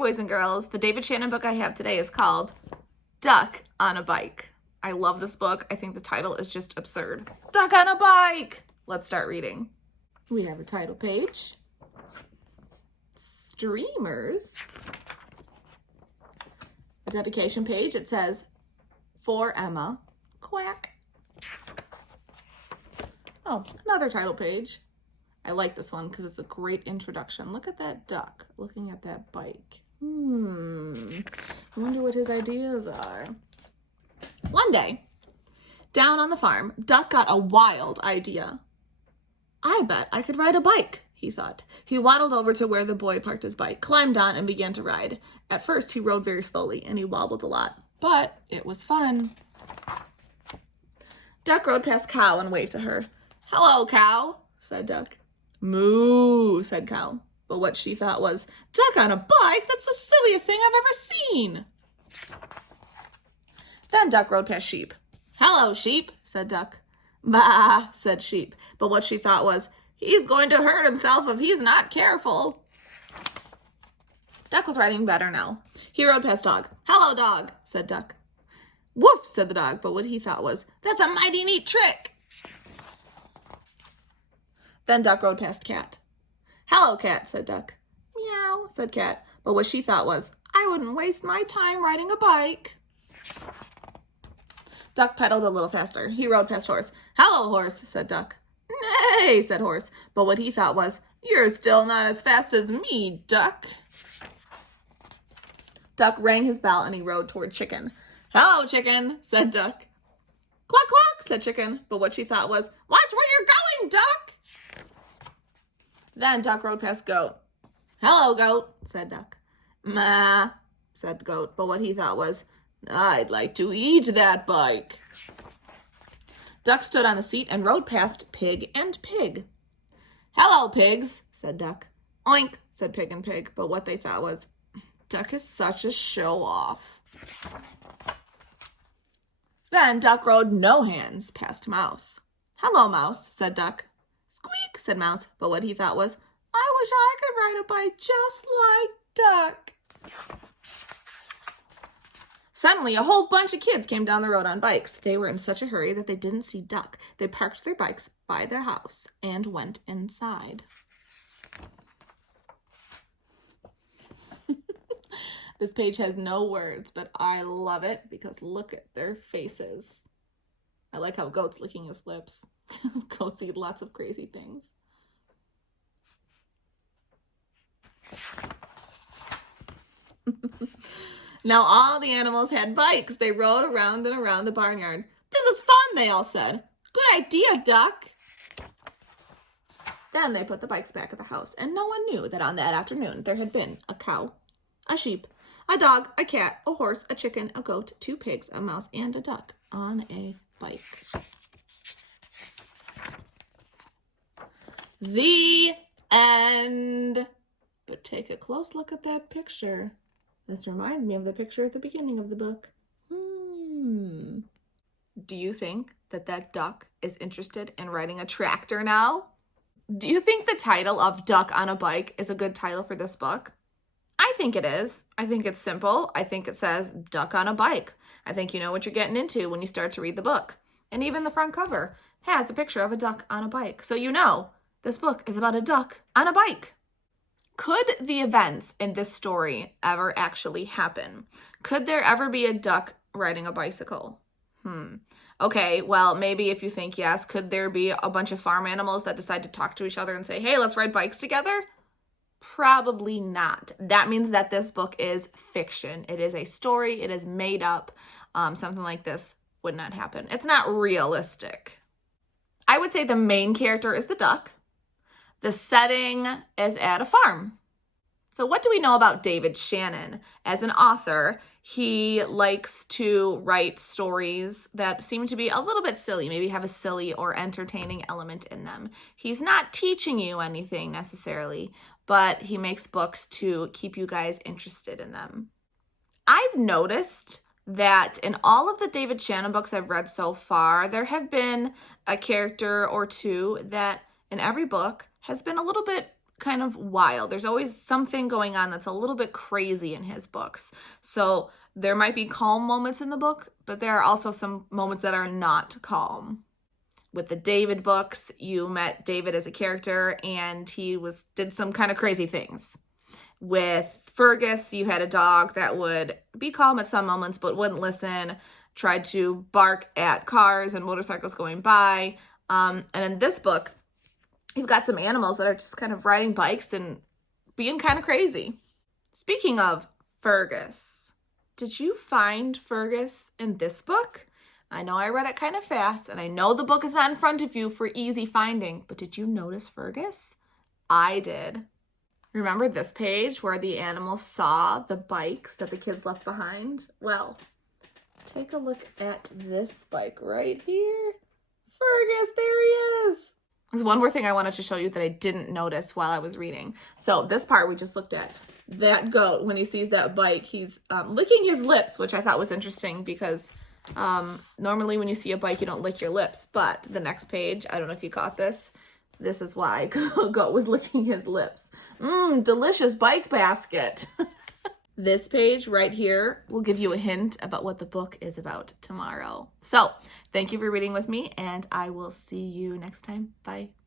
boys and girls. The David Shannon book I have today is called Duck on a Bike. I love this book. I think the title is just absurd. Duck on a Bike! Let's start reading. We have a title page. Streamers. A dedication page. It says, "For Emma, quack." Oh, another title page. I like this one because it's a great introduction. Look at that duck looking at that bike. I wonder what his ideas are. One day, down on the farm, Duck got a wild idea. I bet I could ride a bike, he thought. He waddled over to where the boy parked his bike, climbed on, and began to ride. At first, he rode very slowly, and he wobbled a lot. But it was fun. Duck rode past Cow and waved to her. "Hello, Cow," said Duck. "Moo," said Cow. But what she thought was, "Duck on a bike? That's the silliest thing I've ever seen." Then Duck rode past Sheep. "Hello, Sheep," said Duck. "Bah," said Sheep. But what she thought was, "He's going to hurt himself if he's not careful." Duck was riding better now. He rode past Dog. "Hello, Dog," said Duck. "Woof," said the dog. But what he thought was, "That's a mighty neat trick." Then Duck rode past Cat. "Hello, Cat," said Duck. "Meow," said Cat. But what she thought was, "I wouldn't waste my time riding a bike." Duck pedaled a little faster. He rode past Horse. "Hello, Horse," said Duck. "Nay," said Horse. But what he thought was, "You're still not as fast as me, Duck." Duck rang his bell and he rode toward Chicken. "Hello, Chicken," said Duck. "Cluck, cluck," said Chicken. But what she thought was, "Watch where you're going, Duck." Then Duck rode past Goat. "Hello, Goat," said Duck. "Ma," said Goat. But what he thought was, "I'd like to eat that bike." Duck stood on the seat and rode past Pig and Pig. "Hello, Pigs," said Duck. "Oink," said Pig and Pig. But what they thought was, "Duck is such a show-off." Then Duck rode no hands past Mouse. "Hello, Mouse," said Duck. "Squeak," said Mouse. But what he thought was, "I wish I could ride a bike just like Duck." Suddenly, a whole bunch of kids came down the road on bikes. They were in such a hurry that they didn't see Duck. They parked their bikes by their house and went inside. This page has no words, but I love it because look at their faces. I like how Goat's licking his lips. Goats eat lots of crazy things. Now all the animals had bikes. They rode around and around the barnyard. "This is fun," they all said. "Good idea, Duck." Then they put the bikes back at the house, and no one knew that on that afternoon there had been a cow, a sheep, a dog, a cat, a horse, a chicken, a goat, 2 pigs, a mouse, and a duck on a bike. The end. But take a close look at that picture. This reminds me of the picture at the beginning of the book. Do you think that that duck is interested in riding a tractor now? Do you think the title of Duck on a Bike is a good title for this book? I think it is. I think it's simple. I think it says Duck on a Bike. I think you know what you're getting into when you start to read the book. And even the front cover has a picture of a duck on a bike. So you know this book is about a duck on a bike. Could the events in this story ever actually happen? Could there ever be a duck riding a bicycle? Okay, well, maybe if you think yes, could there be a bunch of farm animals that decide to talk to each other and say, "Hey, let's ride bikes together"? Probably not. That means that this book is fiction. It is a story. It is made up. Something like this would not happen. It's not realistic. I would say the main character is the duck. The setting is at a farm. So what do we know about David Shannon? As an author, he likes to write stories that seem to be a little bit silly, maybe have a silly or entertaining element in them. He's not teaching you anything necessarily, but he makes books to keep you guys interested in them. I've noticed that in all of the David Shannon books I've read so far, there have been a character or two that in every book has been a little bit kind of wild. There's always something going on that's a little bit crazy in his books. So there might be calm moments in the book, but there are also some moments that are not calm. With the David books, you met David as a character and he did some kind of crazy things. With Fergus, you had a dog that would be calm at some moments but wouldn't listen, tried to bark at cars and motorcycles going by. And in this book, you've got some animals that are just kind of riding bikes and being kind of crazy. Speaking of Fergus, did you find Fergus in this book? I know I read it kind of fast, and I know the book is not in front of you for easy finding, but did you notice Fergus? I did. Remember this page where the animals saw the bikes that the kids left behind? Well, take a look at this bike right here. Fergus, there he is. There's one more thing I wanted to show you that I didn't notice while I was reading. So this part we just looked at. That goat, when he sees that bike, he's licking his lips, which I thought was interesting because normally when you see a bike, you don't lick your lips. But the next page, I don't know if you caught this. This is why Goat was licking his lips. Delicious bike basket. This page right here will give you a hint about what the book is about tomorrow. So thank you for reading with me, and I will see you next time. Bye.